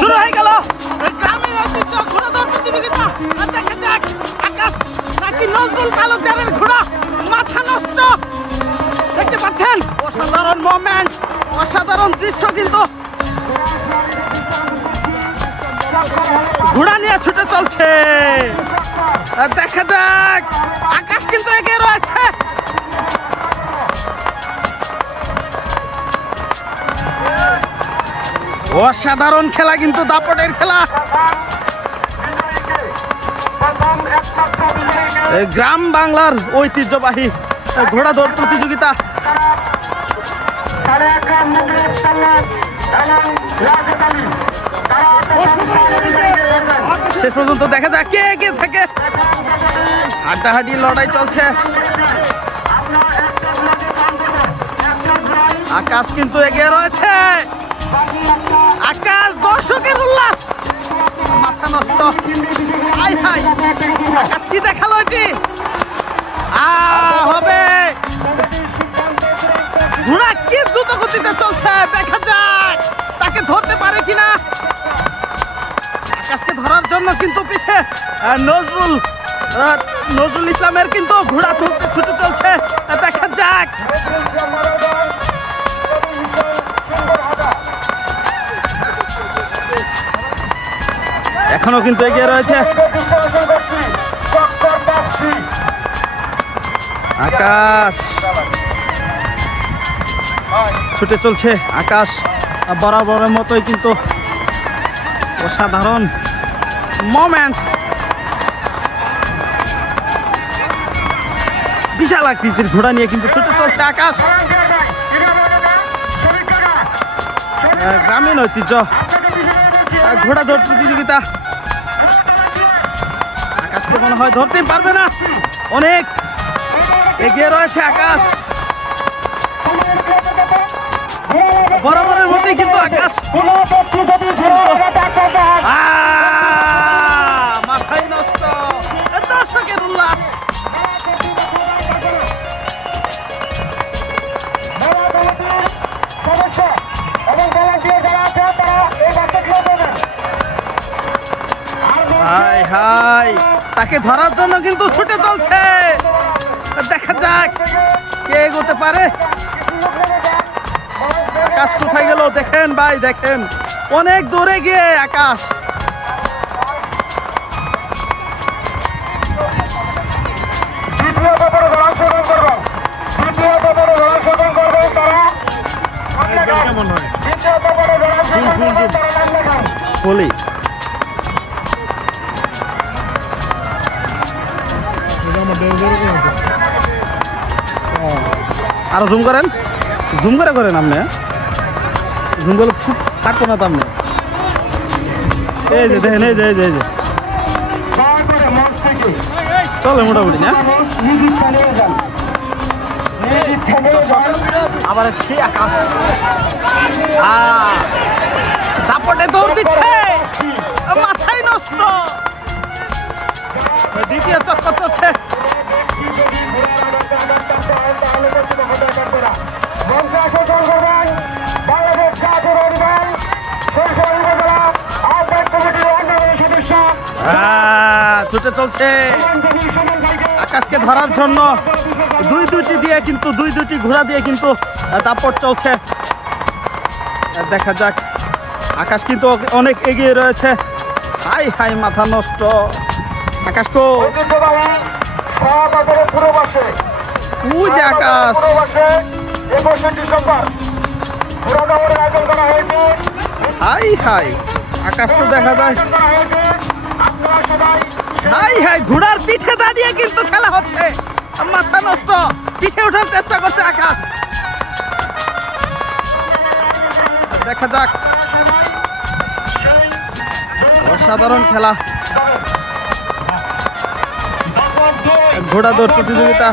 শুরু হয়ে গেল গ্রামের ঐতিহ্য ঘোড়া দৌড় প্রতিযোগিতা। দেখা যাক আকাশ নাকি নজরুল তালুকদারের ঘোড়া মাথা নষ্ট। দেখতে পাচ্ছেন অসাধারণ মোমেন্ট, অসাধারণ দৃশ্য। কিন্তু ঘোড়া নিয়ে ছুটে চলছে। দেখা যাক আকাশ কিন্তু এগিয়ে রয়েছে। অসাধারণ খেলা কিন্তু দাপটের খেলা। গ্রাম বাংলার ঐতিহ্যবাহী ঘোড়া দৌড় প্রতিযোগিতা। শেষ পর্যন্ত দেখা যাক কে এগিয়ে থাকে। হাড্ডাহাড্ডি লড়াই চলছে। আকাশ কিন্তু এগিয়ে রয়েছে। আকাশ দর্শকের উল্লাস, মাথা নষ্ট। হাই হাই আকাশ কি দেখালো এটি? হবে ঘোড়া কি দ্রুত গতিতে চলছে। দেখা যাক তাকে ধরতে পারে কিনা। আকাশকে ধরার জন্য কিন্তু পিছে নজরুল ইসলামের কিন্তু ঘোড়া ছুটে চলছে। দেখা যাক এখনো কিন্তু এগিয়ে রয়েছে আকাশ। ছুটে চলছে আকাশ বরাবরের মতোই কিন্তু অসাধারণ মোমেন্ট। বিশাল আকৃতির ঘোড়া নিয়ে কিন্তু ছুটে চলছে আকাশ। গ্রামীণ ঐতিহ্য ঘোড়া দৌড় প্রতিযোগিতা। আকাশকে মনে হয় ধরতেই পারবে না, অনেক এগিয়ে রয়েছে আকাশ। বরাবরের মধ্যেই কিন্তু আকাশ মাথায় নষ্ট। দর্শকের উল্লাস। হাই হাই তাকে ধরার জন্য কিন্তু ছুটে চলছে। দেখা যাক কে এগোতে পারে। আকাশ কোথায় গেল দেখেন ভাই, দেখেন অনেক দূরে গিয়ে আকাশ। বলি আরো জুম করেন, জুম করে করেন আপনি। জুম করলে খুব থাকবো না তো আপনি। এই যে দেখেন, এই যে এই যে চলে মোটামুটি না। আবার সেই আকাশ দাপটে দৌড় দিচ্ছে, মাথায় নষ্ট। দ্বিতীয় চক্কর চলছে। ছুটে চলছে আকাশকে ধরার জন্য। দুইটি দিয়ে কিন্তু দুইটি ঘোড়া দিয়ে কিন্তু দাপট চলছে। দেখা যাক আকাশ কিন্তু অনেক এগিয়ে রয়েছে। হাই হাই মাথা নষ্ট। আকাশ কো আকাশ হাই হাই আকাশ তো দেখা যায়। হাই হাই ঘোড়ার পিঠে দাঁড়িয়ে কিন্তু খেলা হচ্ছে। মাথা নষ্ট, পিঠে ওঠার চেষ্টা করছে আকাশ। দেখা যাক অসাধারণ খেলা ঘোড়া দৌড় প্রতিযোগিতা।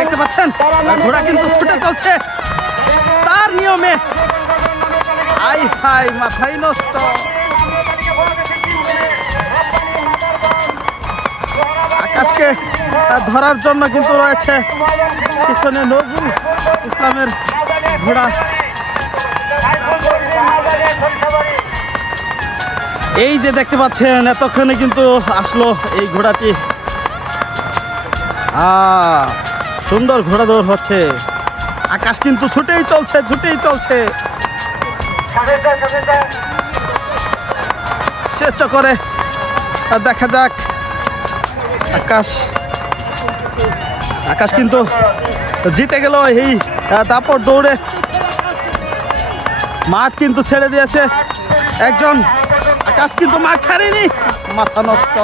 দেখতে পাচ্ছেন ঘোড়া কিন্তু ছুটে চলছে তার নিয়মে। হাই হাই মাথায় নষ্ট। আকাশকে ধরার জন্য কিন্তু রয়েছে পিছনে নজরুল ইসলামের ঘোড়া। এই যে দেখতে পাচ্ছেন এতক্ষণে কিন্তু আসলো এই ঘোড়াটি। সুন্দর ঘোড়া দৌড় হচ্ছে, আকাশ কিন্তু ছুটেই চলছে ছুটেই চলছে। সে চক্করে দেখা যাক আকাশ কিন্তু জিতে গেল এই দাপট দৌড়ে। মাঠ কিন্তু ছেড়ে দিয়েছে একজন, আকাশ কিন্তু মাঠ ছাড়েনি, মাথা নষ্ট।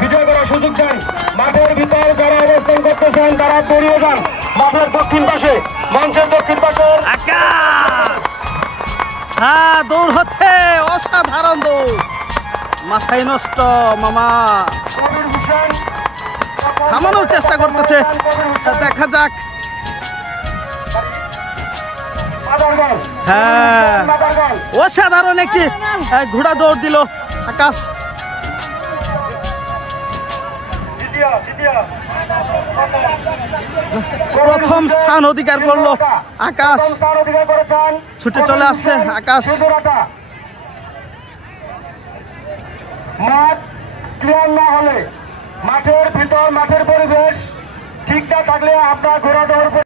ভিডিও করার সুযোগ দেন। মাঠের ভিতরে যারা অবস্থান করতেছেন তারা বেরিয়ে যান। মাঠের দক্ষিণ পাশে, মঞ্চের দক্ষিণ পাশে আকাশ দৌড় হচ্ছে, অসাধারণ দৌড়, মাথায় নষ্ট মামা। থামানোর চেষ্টা করতেছে, দেখা যাক। হ্যাঁ, অসাধারণ একটি ঘোড়া দৌড় দিল আকাশ। প্রথম স্থান অধিকার করলো আকাশ, ছুটে চলে আসছে আকাশ। মাঠ ক্লিয়ার না হলে, মাঠের ভিতর মাঠের পরিবেশ ঠিক না থাকলে আপনার ঘোড়া দৌড়